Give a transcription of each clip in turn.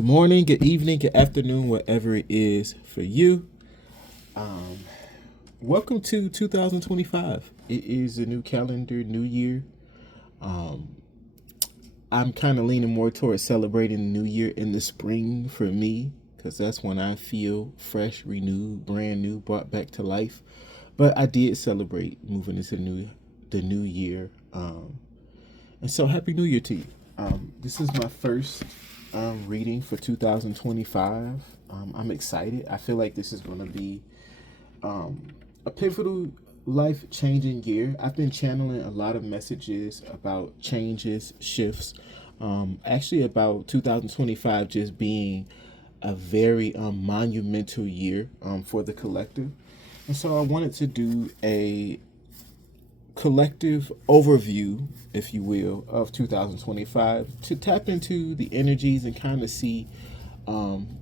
Good morning, good evening, good afternoon, whatever it is for you. Um, Welcome to 2025. It is a new calendar, new year. Um, I'm kind of leaning more towards celebrating the new year in the spring for me, because that's when I feel fresh, renewed, brand new, brought back to life. But I did celebrate moving into the new year. And so, Happy New Year to you. This is my first reading for 2025. I'm excited. I feel like this is going to be a pivotal, life changing year. I've been channeling a lot of messages about changes, shifts, actually, about 2025 just being a very monumental year for the collective. And so, I wanted to do a collective overview, if you will, of 2025 to tap into the energies and kind of see um,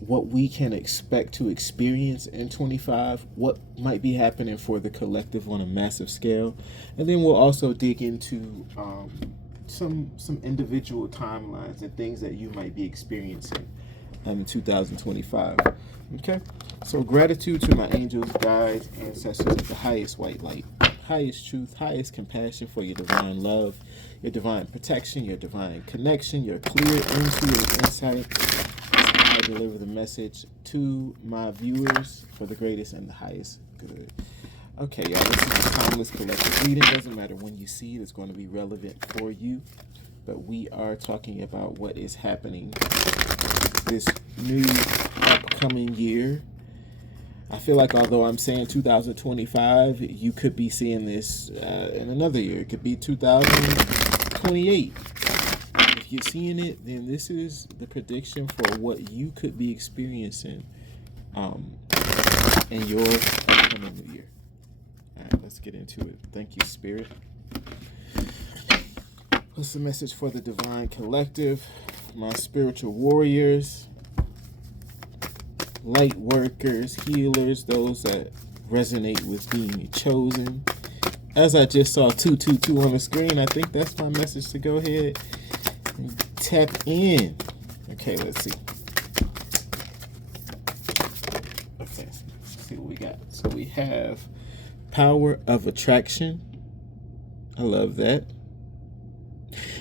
what we can expect to experience in 25, what might be happening for the collective on a massive scale, and then we'll also dig into some individual timelines and things that you might be experiencing in 2025. Okay, so gratitude to my angels, guides, ancestors of the highest white light, highest truth, highest compassion for your divine love, your divine protection, your divine connection, your clear, intuitive insight. I deliver the message to my viewers for the greatest and the highest good. Okay, y'all, this is a timeless collective reading. Doesn't matter when you see it, it's going to be relevant for you. But we are talking about what is happening this new upcoming year. I feel like although I'm saying 2025, you could be seeing this in another year. It could be 2028. If you're seeing it, then this is the prediction for what you could be experiencing in your upcoming new year. All right, let's get into it. Thank you, Spirit. What's the message for the divine collective? My spiritual warriors, light workers, healers, those that resonate with being chosen. As I just saw 222 on the screen, I think that's my message to go ahead and tap in. Okay, let's see. Okay, let's see what we got. So we have power of attraction. I love that.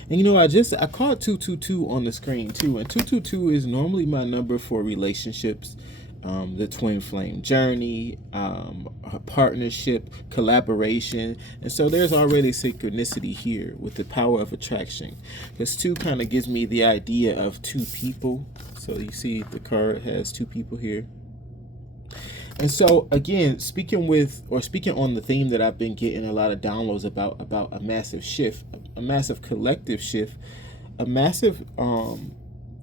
And I caught 222 on the screen too. And 222 is normally my number for relationships, the twin flame journey, a partnership, collaboration. And so there's already synchronicity here with the power of attraction. Because 2 kind of gives me the idea of 2 people. So you see the card has 2 people here. And so again, speaking on the theme that I've been getting a lot of downloads about a massive shift, a massive collective shift, a massive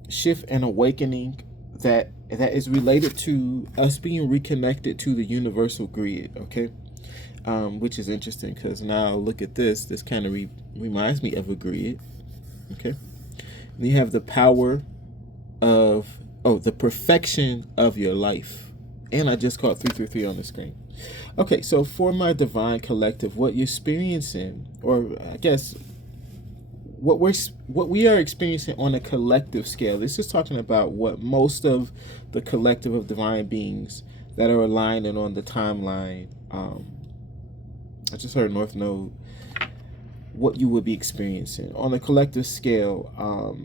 shift and awakening that is related to us being reconnected to the universal grid. Okay, which is interesting because now look at this. This kind of reminds me of a grid. Okay, and you have the power of the perfection of your life. And I just caught 333 on the screen. Okay, so for my divine collective, what you're experiencing, or I guess what we are experiencing on a collective scale, this is talking about what most of the collective of divine beings that are aligned and on the timeline. I just heard North Node. What you would be experiencing on a collective scale.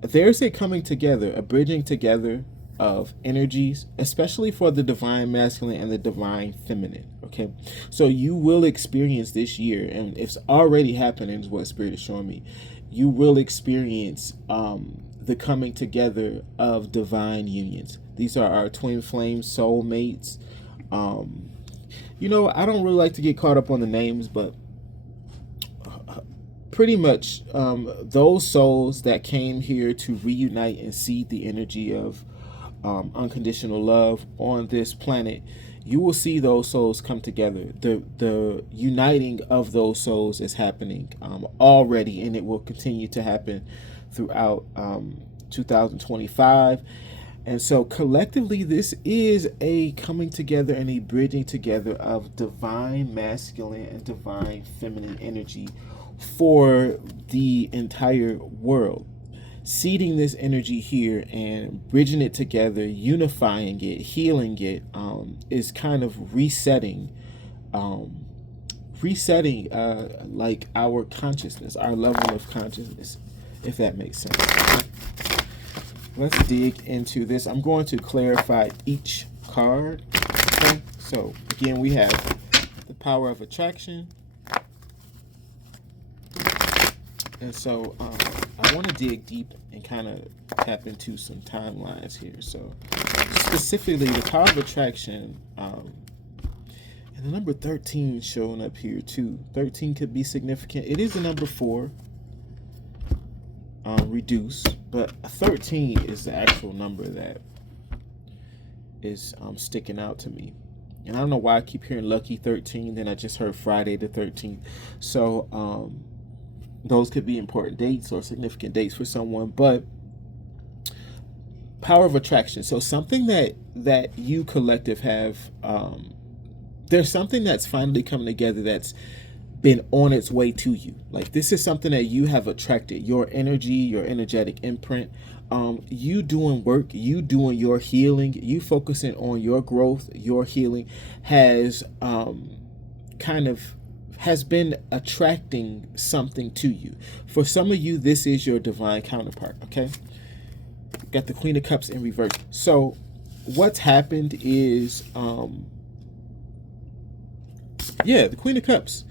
There's a coming together, a bridging together of energies, especially for the divine masculine and the divine feminine. Okay, so you will experience this year, and it's already happening, is what Spirit is showing me. You will experience the coming together of divine unions. These are our twin flame soulmates. I don't really like to get caught up on the names, but pretty much those souls that came here to reunite and seed the energy of unconditional love on this planet, you will see those souls come together. The uniting of those souls is happening already, and it will continue to happen throughout 2025. And so collectively, this is a coming together and a bridging together of divine masculine and divine feminine energy for the entire world. seeding this energy here and bridging it together, unifying it, healing it, is kind of resetting, um, like our consciousness, our level of consciousness, if that makes sense. Let's dig into this. I'm going to clarify each card. Okay, so again, we have the power of attraction. And so I want to dig deep and kind of tap into some timelines here. So specifically the power of attraction, and the number 13 showing up here too. 13 could be significant. It is the number 4, reduced, but 13 is the actual number that is sticking out to me. And I don't know why I keep hearing lucky 13, then I just heard Friday the 13th. So those could be important dates or significant dates for someone. But power of attraction, so something that you collective have, there's something that's finally coming together that's been on its way to you. Like, this is something that you have attracted, your energy, your energetic imprint, you doing work, you doing your healing, you focusing on your growth, your healing has has been attracting something to you. For some of you, this is your divine counterpart. Okay, got the Queen of Cups in reverse. So what's happened is the Queen of Cups.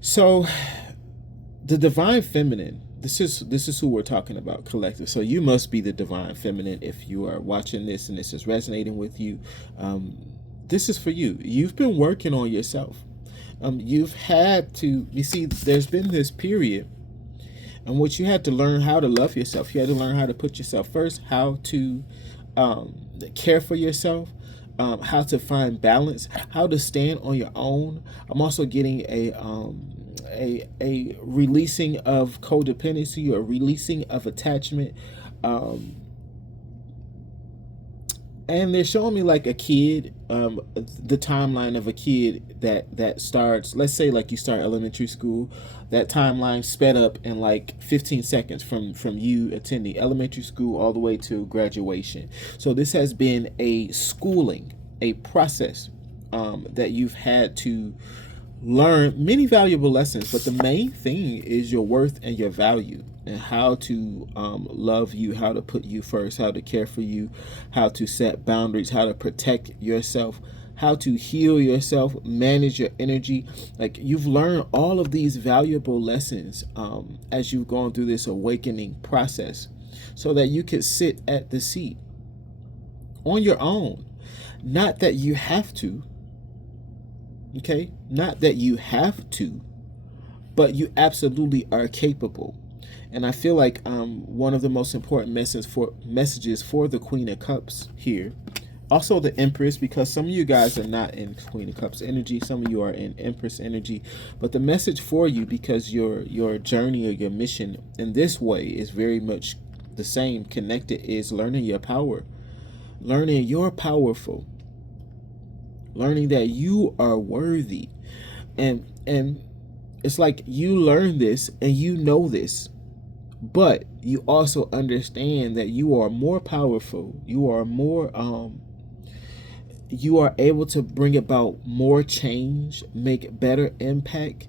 So the divine feminine, this is who we're talking about, collective. So you must be the divine feminine if you are watching this and this is resonating with you. This is for you. You've been working on yourself. You've had to, you see, there's been this period in which you had to learn how to love yourself. You had to learn how to put yourself first, how to care for yourself, how to find balance, how to stand on your own. I'm also getting a releasing of codependency or releasing of attachment. And they're showing me like a kid, the timeline of a kid that starts, let's say like you start elementary school, that timeline sped up in like 15 seconds from you attending elementary school all the way to graduation. So this has been a schooling, a process that you've had to learn many valuable lessons, but the main thing is your worth and your value, and how to love you, how to put you first, how to care for you, how to set boundaries, how to protect yourself, how to heal yourself, manage your energy. Like, you've learned all of these valuable lessons as you've gone through this awakening process, so that you could sit at the seat on your own. Not that you have to, okay? Not that you have to, but you absolutely are capable. And I feel like one of the most important messages for the Queen of Cups here, also the Empress, because some of you guys are not in Queen of Cups energy, some of you are in Empress energy, but the message for you, because your journey or your mission in this way is very much the same, connected, is learning your power, learning you're powerful, learning that you are worthy. And it's like you learn this and you know this, but you also understand that you are more powerful, you are more you are able to bring about more change, make better impact,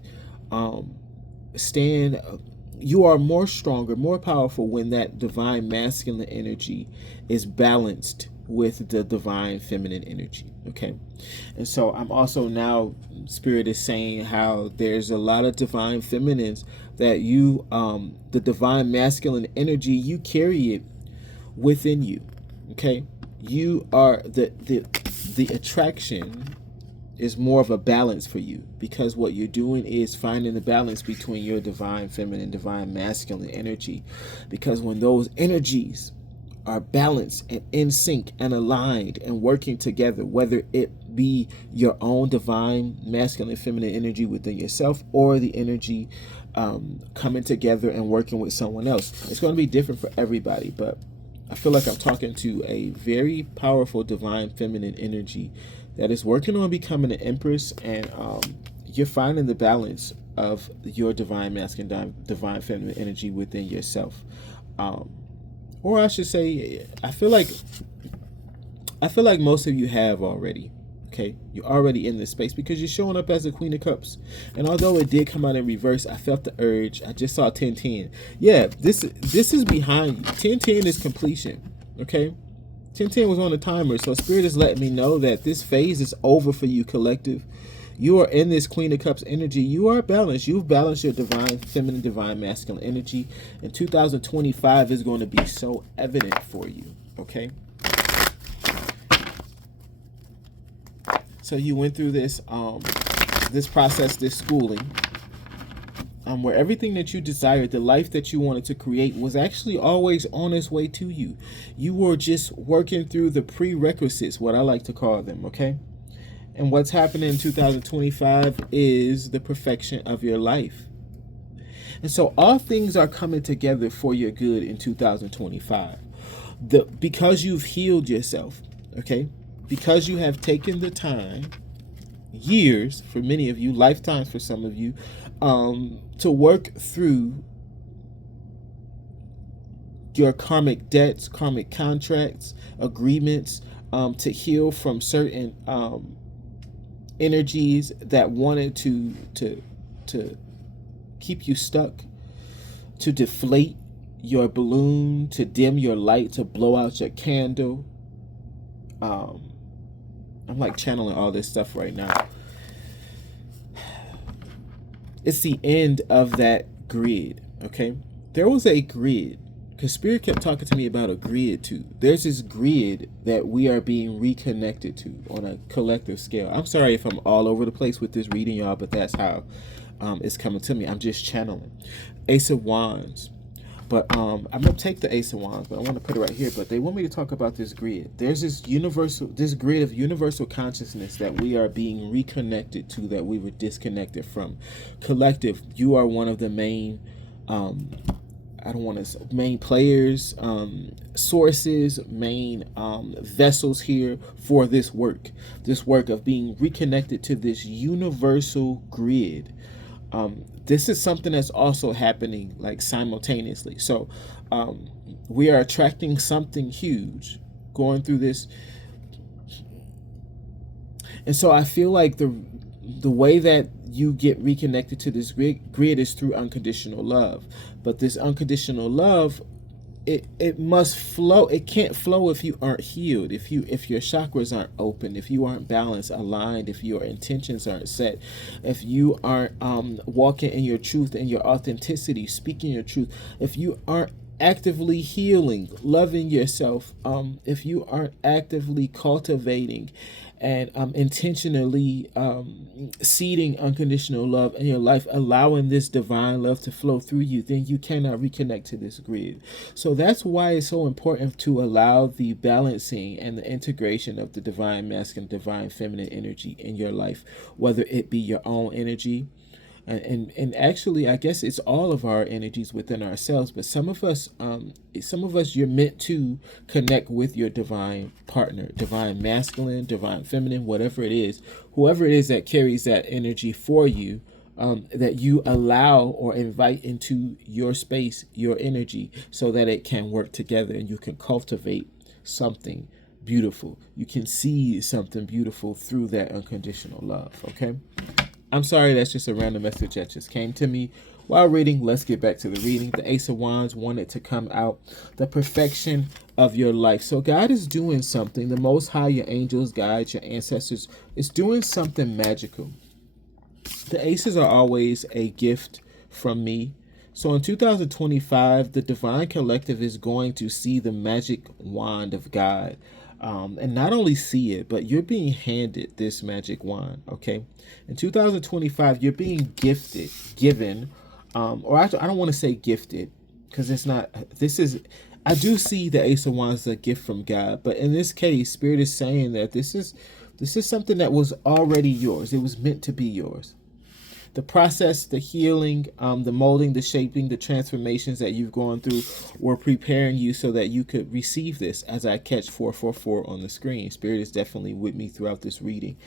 you are more stronger, more powerful when that divine masculine energy is balanced with the divine feminine energy. Okay, and so I'm also now, Spirit is saying how there's a lot of divine feminines that you the divine masculine energy, you carry it within you. Okay, you are the attraction is more of a balance for you, because what you're doing is finding the balance between your divine feminine, divine masculine energy. Because when those energies are balanced and in sync and aligned and working together, whether it be your own divine masculine feminine energy within yourself, or the energy coming together and working with someone else, it's going to be different for everybody. But I feel like I'm talking to a very powerful divine feminine energy that is working on becoming an Empress, and you're finding the balance of your divine masculine, divine feminine energy within yourself. Or I should say, I feel like most of you have already. Okay, you're already in this space because you're showing up as a Queen of Cups. And although it did come out in reverse, I felt the urge. I just saw 1010. Yeah, this is behind you. 1010 is completion. Okay, 1010 was on the timer, so Spirit is letting me know that this phase is over for you, collective. You are in this Queen of Cups energy. You are balanced. You've balanced your divine feminine, divine masculine energy. And 2025 is going to be so evident for you. Okay. So you went through this this process, this schooling, where everything that you desired, the life that you wanted to create, was actually always on its way to you. You were just working through the prerequisites, what I like to call them, okay? And what's happening in 2025 is the perfection of your life. And so all things are coming together for your good in 2025. Because you've healed yourself, okay? Because you have taken the time, years for many of you, lifetimes for some of you, to work through your karmic debts, karmic contracts, agreements, to heal from certain energies that wanted to keep you stuck, to deflate your balloon, to dim your light, to blow out your candle. I'm like channeling all this stuff right now. It's the end of that grid, okay? There was a grid, because Spirit kept talking to me about a grid too. There's this grid that we are being reconnected to on a collective scale. I'm sorry if I'm all over the place with this reading, y'all, but that's how it's coming to me. I'm just channeling. Ace of Wands. But I'm gonna take the Ace of Wands, but I want to put it right here. But they want me to talk about this grid. There's this grid of universal consciousness that we are being reconnected to, that we were disconnected from. Collective, you are one of the main, main players, sources, main vessels here for this work. This work of being reconnected to this universal grid. This is something that's also happening like simultaneously. So we are attracting something huge going through this. And so I feel like the way that you get reconnected to this grid is through unconditional love. But this unconditional love, it must flow. It can't flow if you aren't healed, if your chakras aren't open, if you aren't balanced, aligned, if your intentions aren't set, if you aren't walking in your truth and your authenticity, speaking your truth, if you aren't actively healing, loving yourself, if you aren't actively cultivating and intentionally seeding unconditional love in your life, allowing this divine love to flow through you, then you cannot reconnect to this grid. So that's why it's so important to allow the balancing and the integration of the divine masculine, divine feminine energy in your life, whether it be your own energy. And actually, I guess it's all of our energies within ourselves. But some of us, you're meant to connect with your divine partner, divine masculine, divine feminine, whatever it is, whoever it is that carries that energy for you, that you allow or invite into your space, your energy, so that it can work together and you can cultivate something beautiful. You can see something beautiful through that unconditional love. Okay. I'm sorry, that's just a random message that just came to me while reading. Let's get back to the reading. The Ace of Wands wanted to come out, the perfection of your life. So God is doing something. The Most High, your angels, guides, your ancestors, is doing something magical. The aces are always a gift from me. So in 2025, the Divine Collective is going to see the magic wand of God. And not only see it, but you're being handed this magic wand, okay? In 2025, you're being given, or I don't want to say gifted, because it's not, I do see the Ace of Wands as a gift from God, but in this case, Spirit is saying that this is something that was already yours. It was meant to be yours. The process, the healing, the molding, the shaping, the transformations that you've gone through were preparing you so that you could receive this, as I catch 444 on the screen. Spirit is definitely with me throughout this reading.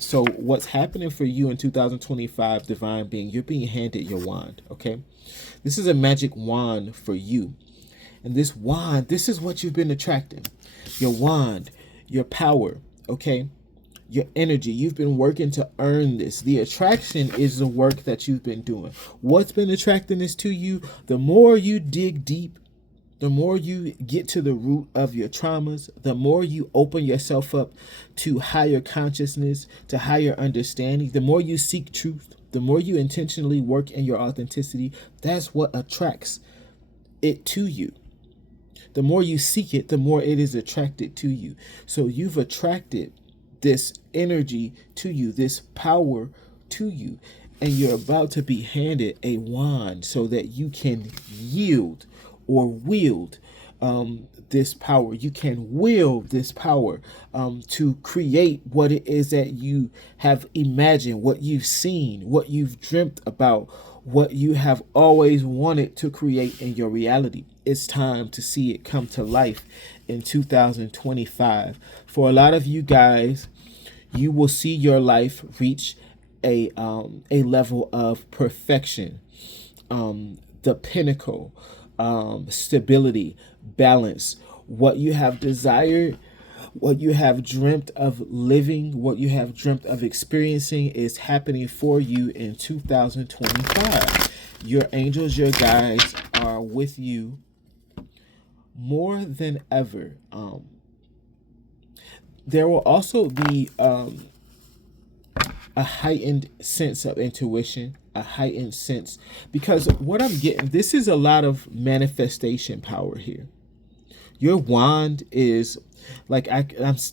So what's happening for you in 2025, divine being, you're being handed your wand, okay? This is a magic wand for you. And this wand, this is what you've been attracting. Your wand, your power, okay? Your energy. You've been working to earn this. The attraction is the work that you've been doing. What's been attracting this to you? The more you dig deep, the more you get to the root of your traumas, the more you open yourself up to higher consciousness, to higher understanding, the more you seek truth, the more you intentionally work in your authenticity, that's what attracts it to you. The more you seek it, the more it is attracted to you. So you've attracted this energy to you, this power to you, and you're about to be handed a wand so that you can yield or wield this power. You can will this power to create what it is that you have imagined, what you've seen, what you've dreamt about, what you have always wanted to create in your reality. It's time to see it come to life in 2025. For a lot of you guys, you will see your life reach a level of perfection, the pinnacle, stability, balance. What you have desired, what you have dreamt of living, what you have dreamt of experiencing is happening for you in 2025. Your angels, your guides are with you more than ever. There will also be a heightened sense of intuition, a heightened sense, because what I'm getting, this is a lot of manifestation power here. Your wand is like,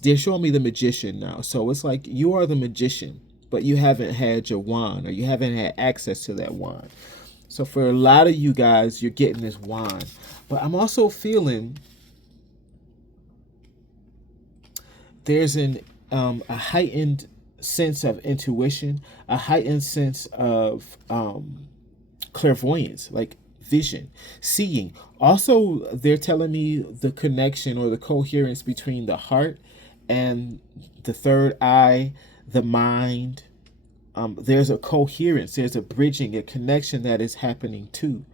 they're showing me the magician now. So it's like you are the magician, but you haven't had your wand, or you haven't had access to that wand. So for a lot of you guys, you're getting this wand. But I'm also feeling there's a heightened sense of intuition, a heightened sense of clairvoyance, like vision, seeing. Also, they're telling me the connection or the coherence between the heart and the third eye, the mind. There's a coherence, there's a bridging, a connection that is happening too.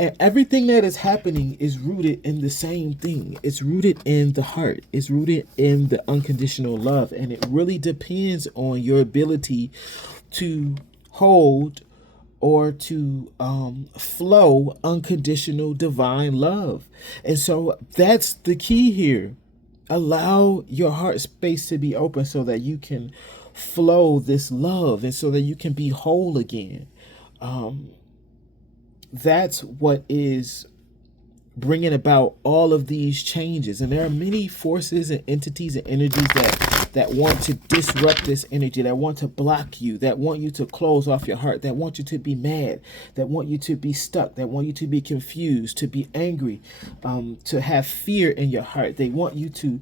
And everything that is happening is rooted in the same thing. It's rooted in the heart. It's rooted in the unconditional love. And it really depends on your ability to hold or to flow unconditional divine love. And so that's the key here. Allow your heart space to be open so that you can flow this love and so that you can be whole again. That's what is bringing about all of these changes. And there are many forces and entities and energies that want to disrupt this energy, that want to block you, that want you to close off your heart, that want you to be mad, that want you to be stuck, that want you to be confused, to be angry, to have fear in your heart. They want you to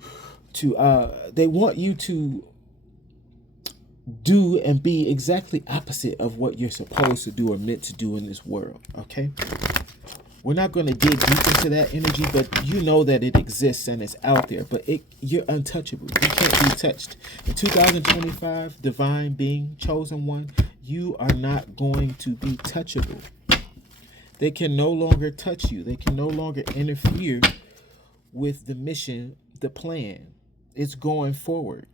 do and be exactly opposite of what you're supposed to do or meant to do in this world. Okay, we're not going to dig deep into that energy, but you know that it exists and it's out there. But you're untouchable. You can't be touched. In 2025, divine being, chosen one, you are not going to be touchable. They can no longer touch you. They can no longer interfere with the mission, the plan. It's going forward.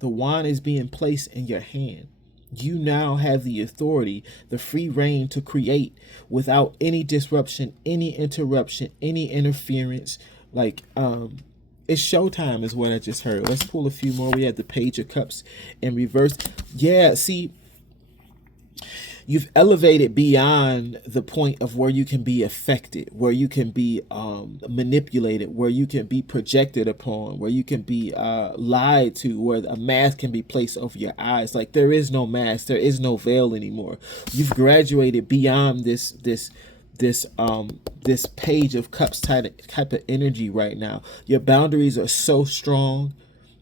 The wand is being placed in your hand. You now have the authority, the free reign to create without any disruption, any interruption, any interference. Like, it's showtime is what I just heard. Let's pull a few more. We had the Page of Cups in reverse. Yeah, see, you've elevated beyond the point of where you can be affected, where you can be manipulated, where you can be projected upon, where you can be lied to, where a mask can be placed over your eyes. Like, there is no mask, there is no veil anymore. You've graduated beyond this Page of Cups type of energy right now. Your boundaries are so strong.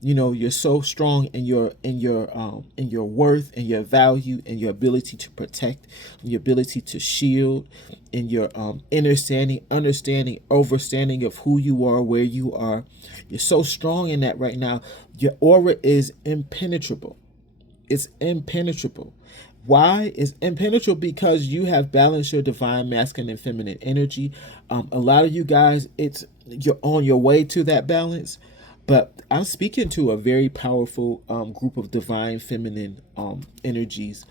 You know, you're so strong in your worth and your value and your ability to protect, and your ability to shield, and your understanding, overstanding of who you are, where you are. You're so strong in that right now. Your aura is impenetrable. It's impenetrable. Why is impenetrable? Because you have balanced your divine masculine and feminine energy. A lot of you guys, you're on your way to that balance, but I'm speaking to a very powerful group of divine feminine energies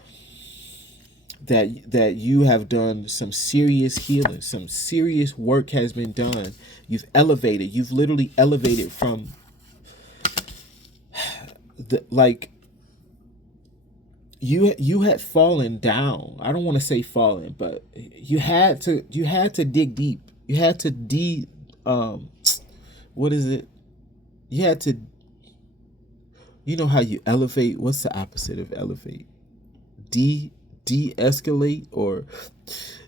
that you have done some serious healing, some serious work has been done. You've literally elevated from the like you had fallen down. I don't want to say fallen, but you had to dig deep. You had to what is it? You had to, you know how you elevate? What's the opposite of elevate? De-escalate or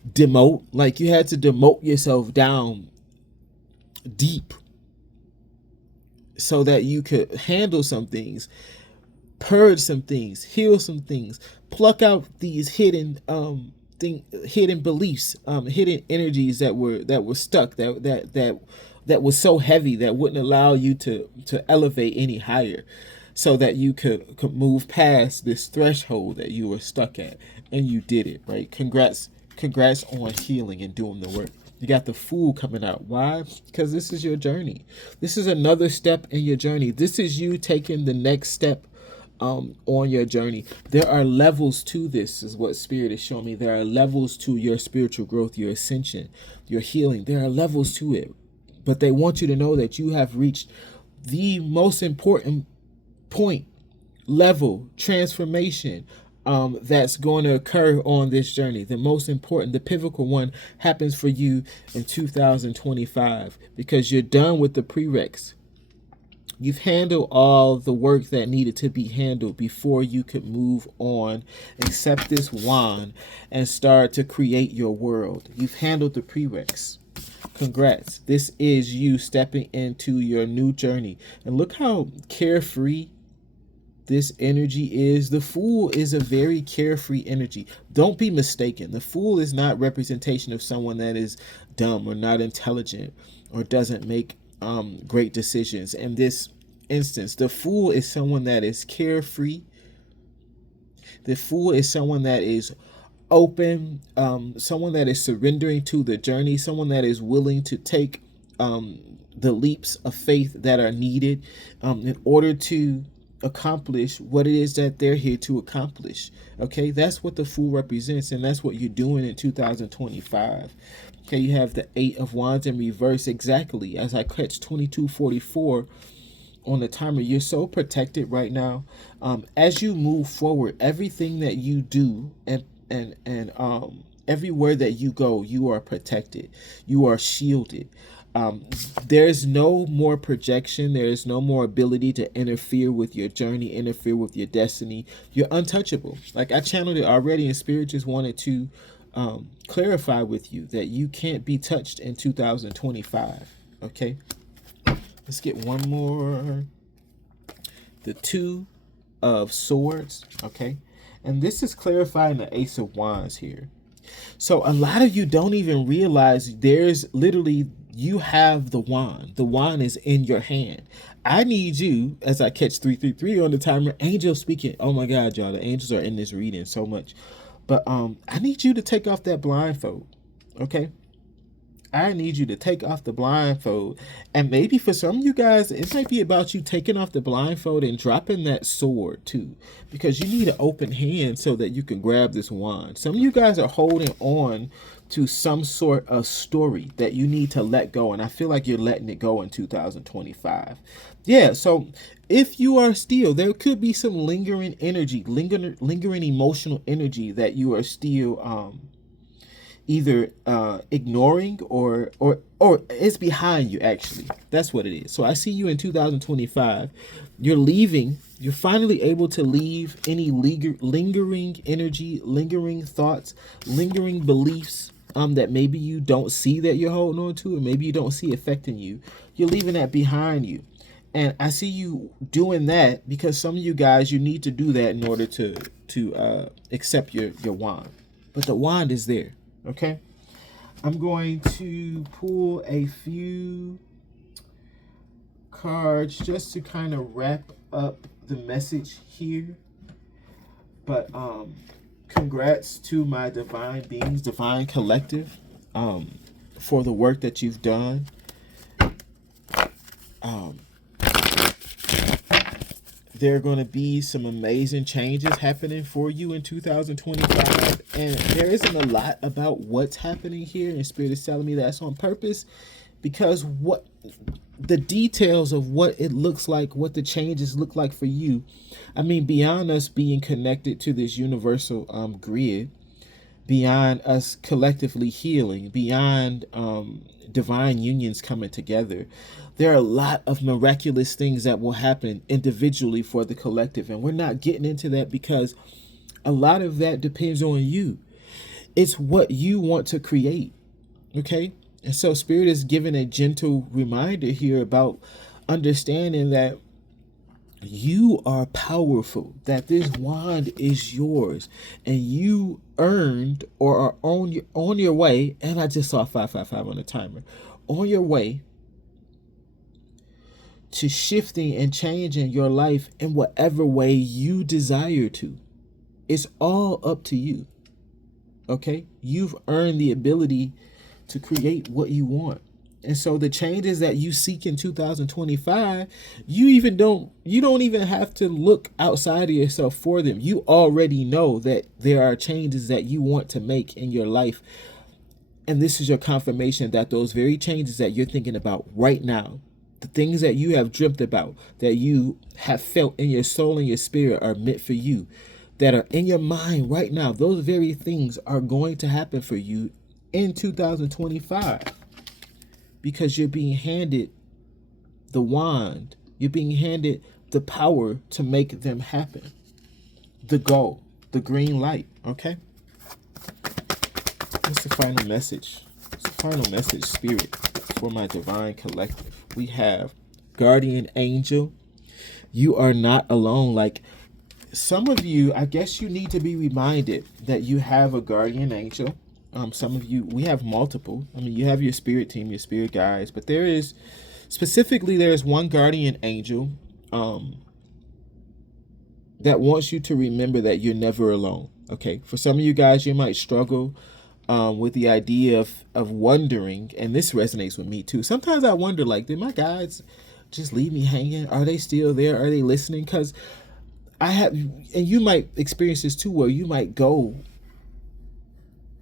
demote. Like you had to demote yourself down deep so that you could handle some things, purge some things, heal some things, pluck out these hidden beliefs, hidden energies that were stuck, that was so heavy that wouldn't allow you to elevate any higher, so that you could move past this threshold that you were stuck at, and you did it, right? Congrats on healing and doing the work. You got the Fool coming out. Why? Because this is your journey. This is another step in your journey. This is you taking the next step on your journey. There are levels to this, is what Spirit is showing me. There are levels to your spiritual growth, your ascension, your healing. There are levels to it. But they want you to know that you have reached the most important point, level, transformation that's going to occur on this journey. The most important, the pivotal one, happens for you in 2025, because you're done with the prereqs. You've handled all the work that needed to be handled before you could move on, accept this wand, and start to create your world. You've handled the prereqs. Congrats. This is you stepping into your new journey. And look how carefree this energy is. The Fool is a very carefree energy. Don't be mistaken. The Fool is not representation of someone that is dumb or not intelligent or doesn't make great decisions. In this instance, the Fool is someone that is carefree. The Fool is someone that is open, someone that is surrendering to the journey, someone that is willing to take the leaps of faith that are needed in order to accomplish what it is that they're here to accomplish. Okay, that's what the Fool represents, and that's what you're doing in 2025. Okay, you have the 8 of Wands in reverse, exactly as I catch 2244 on the timer. You're so protected right now. As you move forward, everything that you do and everywhere that you go, you are protected. You are shielded. There's no more projection. There is no more ability to interfere with your journey, interfere with your destiny. You're untouchable. Like I channeled it already, and Spirit just wanted to clarify with you that you can't be touched in 2025. Okay, let's get one more. The 2 of Swords. Okay, and this is clarifying the Ace of Wands here. So a lot of you don't even realize there's literally, you have the wand. The wand is in your hand. I need you, as I catch 333 on the timer, angel speaking. Oh my God, y'all, the angels are in this reading so much. But I need you to take off that blindfold. Okay? I need you to take off the blindfold. And maybe for some of you guys, it might be about you taking off the blindfold and dropping that sword too. Because you need an open hand so that you can grab this wand. Some of you guys are holding on to some sort of story that you need to let go. And I feel like you're letting it go in 2025. Yeah, so if you are still, there could be some lingering energy, lingering emotional energy that you are still either ignoring or it's behind you. Actually, that's what it is. So I see you in 2025. You're leaving. You're finally able to leave any lingering energy, lingering thoughts, lingering beliefs that maybe you don't see that you're holding on to, or maybe you don't see affecting you. You're leaving that behind you. And I see you doing that because some of you guys, you need to do that in order to accept your wand. But the wand is there. Okay, I'm going to pull a few cards just to kind of wrap up the message here. But congrats to my divine beings, divine collective, for the work that you've done. Um, there are going to be some amazing changes happening for you in 2025. And there isn't a lot about what's happening here. And Spirit is telling me that's on purpose, because what the details of what it looks like, what the changes look like for you. I mean, beyond us being connected to this universal grid, beyond us collectively healing, beyond divine unions coming together, there are a lot of miraculous things that will happen individually for the collective. And we're not getting into that because a lot of that depends on you. It's what you want to create. Okay? And so Spirit is giving a gentle reminder here about understanding that you are powerful, that this wand is yours, and you earned or are on your way. And I just saw 555 on the timer. On your way to shifting and changing your life in whatever way you desire to. It's all up to you. Okay? You've earned the ability to create what you want. And so the changes that you seek in 2025, you don't even have to look outside of yourself for them. You already know that there are changes that you want to make in your life. And this is your confirmation that those very changes that you're thinking about right now, the things that you have dreamt about, that you have felt in your soul and your spirit are meant for you, that are in your mind right now, those very things are going to happen for you in 2025. Because you're being handed the wand. You're being handed the power to make them happen. The goal, the green light, okay? What's the final message? What's the final message, Spirit, for my divine collective? We have guardian angel. You are not alone. Like, some of you, I guess you need to be reminded that you have a guardian angel. Some of you, we have multiple. I mean, you have your spirit team, your spirit guides, but there's one guardian angel that wants you to remember that you're never alone. Okay, for some of you guys, you might struggle with the idea of wondering, and this resonates with me too. Sometimes I wonder, like, did my guides just leave me hanging? Are they still there? Are they listening? Because I have, and you might experience this too, where you might go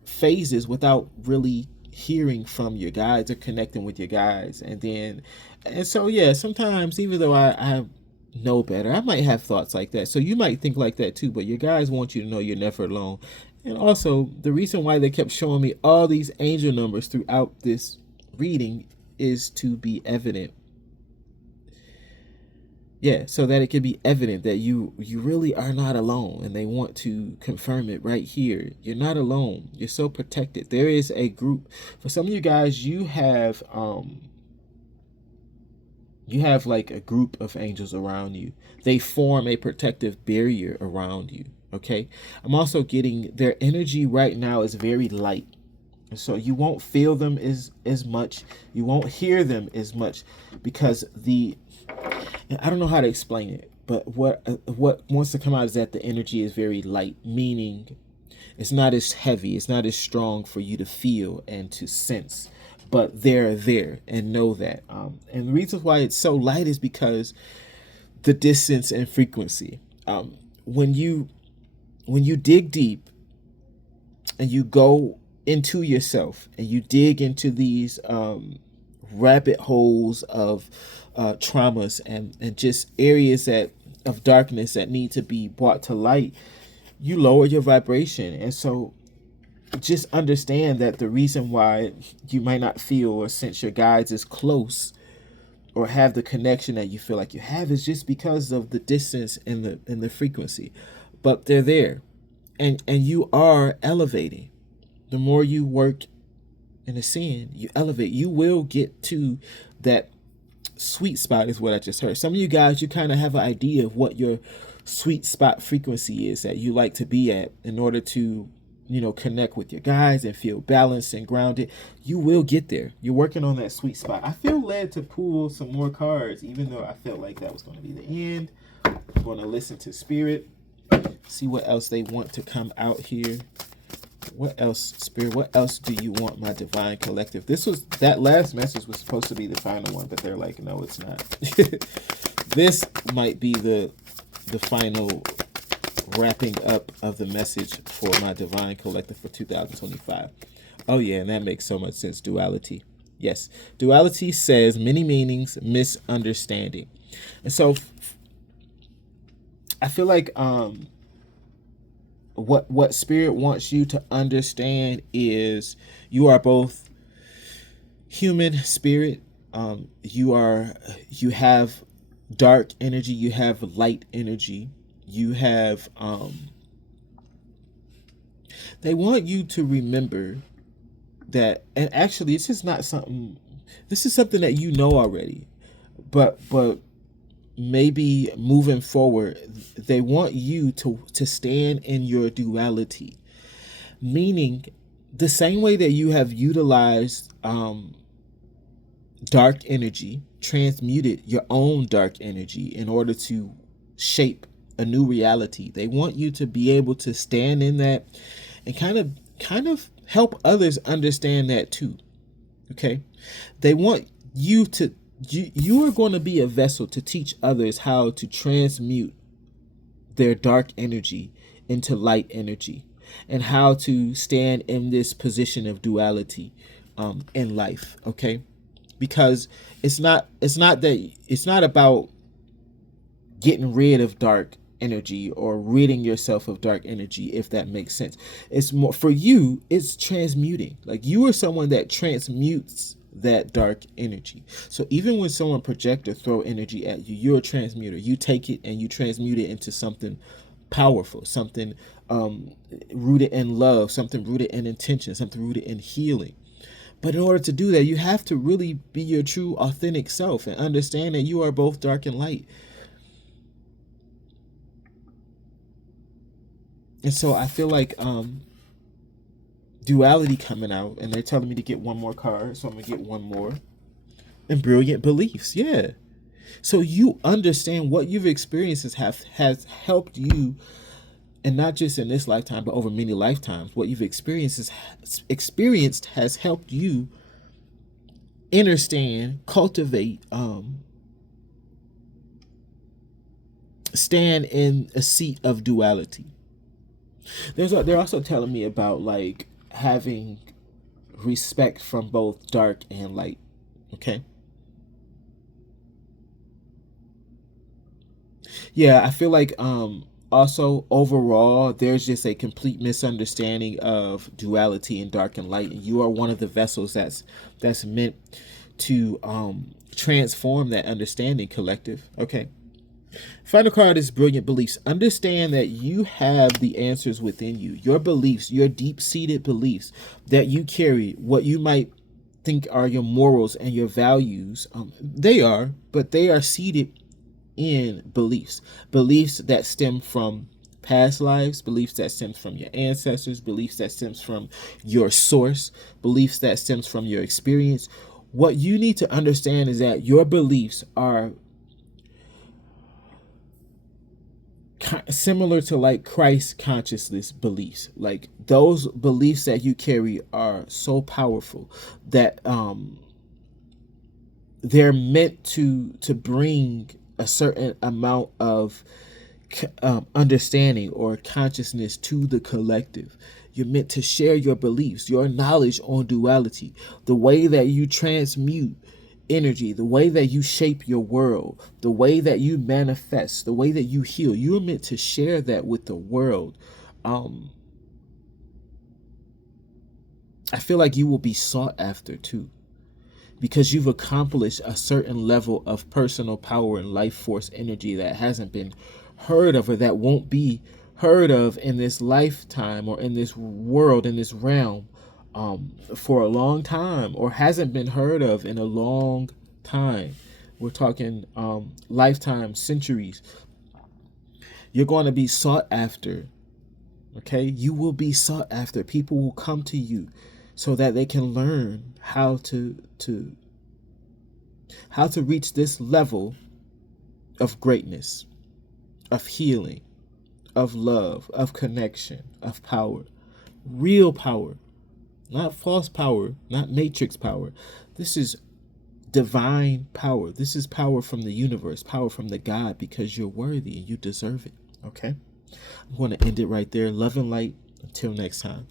phases without really hearing from your guides or connecting with your guides. And so, yeah, sometimes even though I know better, I might have thoughts like that. So you might think like that too, but your guides want you to know you're never alone. And also, the reason why they kept showing me all these angel numbers throughout this reading is to be evident. Yeah, so that it can be evident that you really are not alone, and they want to confirm it right here. You're not alone. You're so protected. There is a group. For some of you guys, you have like a group of angels around you. They form a protective barrier around you, okay? I'm also getting their energy right now is very light. So you won't feel them as much. You won't hear them as much because I don't know how to explain it, but what wants to come out is that the energy is very light, meaning it's not as heavy, it's not as strong for you to feel and to sense, but they're there, and know that. And the reason why it's so light is because the distance and frequency. When you dig deep and you go into yourself and you dig into these rabbit holes of traumas and just areas of darkness that need to be brought to light, you lower your vibration. And so just understand that the reason why you might not feel or sense your guides as close or have the connection that you feel like you have is just because of the distance and the frequency. But they're there, and you are elevating. The more you work in the sin, you elevate. You will get to that sweet spot, is what I just heard. Some of you guys, you kind of have an idea of what your sweet spot frequency is that you like to be at in order to, connect with your guides and feel balanced and grounded. You will get there. You're working on that sweet spot. I feel led to pull some more cards, even though I felt like that was going to be the end. I'm going to listen to Spirit. See what else they want to come out here. What else, Spirit? What else do you want, my divine collective? That last message was supposed to be the final one, but they're like, no, it's not. This might be the final wrapping up of the message for my divine collective for 2025. Oh yeah, and that makes so much sense. Duality. Yes. Duality says many meanings, misunderstanding. And so I feel like what Spirit wants you to understand is you are both human spirit. You have dark energy, you have light energy, you have they want you to remember that, and actually this is something that you know already, but maybe moving forward they want you to stand in your duality, meaning the same way that you have utilized dark energy, transmuted your own dark energy in order to shape a new reality. They want you to be able to stand in that and kind of help others understand that too. Okay? They want you to you are going to be a vessel to teach others how to transmute their dark energy into light energy, and how to stand in this position of duality in life. Okay? Because it's not about getting rid of dark energy or ridding yourself of dark energy, if that makes sense. It's more for you, it's transmuting. Like, you are someone that transmutes that dark energy. So even when someone project or throw energy at you, you're a transmuter. You take it and you transmute it into something powerful, something rooted in love, something rooted in intention, something rooted in healing. But in order to do that, you have to really be your true, authentic self and understand that you are both dark and light. And so I feel like duality coming out, and they're telling me to get one more card, so I'm going to get one more. And brilliant beliefs, yeah. So you understand what you've experienced has helped you, and not just in this lifetime, but over many lifetimes. What you've experienced has helped you understand, cultivate, stand in a seat of duality. They're also telling me about like having respect from both dark and light. Okay. Yeah, I feel like also overall there's just a complete misunderstanding of duality and dark and light, and you are one of the vessels that's meant to transform that understanding, collective. Okay. Final card is brilliant beliefs. Understand that you have the answers within you. Your beliefs, your deep-seated beliefs that you carry, what you might think are your morals and your values, they are seated in beliefs. Beliefs that stem from past lives, beliefs that stems from your ancestors, beliefs that stems from your source, beliefs that stems from your experience. What you need to understand is that your beliefs are similar to like Christ consciousness beliefs. Like, those beliefs that you carry are so powerful that they're meant to bring a certain amount of understanding or consciousness to the collective. You're meant to share your beliefs, your knowledge on duality, the way that you transmute energy, the way that you shape your world, the way that you manifest, the way that you heal. You're meant to share that with the world. I feel like you will be sought after too, because you've accomplished a certain level of personal power and life force energy that hasn't been heard of, or that won't be heard of in this lifetime or in this world, in this realm, for a long time, or hasn't been heard of in a long time. We're talking lifetime, centuries. You're going to be sought after. Okay, you will be sought after. People will come to you so that they can learn how to reach this level of greatness, of healing, of love, of connection, of power. Real power, not false power, not matrix power. This is divine power. This is power from the universe, power from the God, because you're worthy and you deserve it. Okay? I'm going to end it right there. Love and light. Until next time.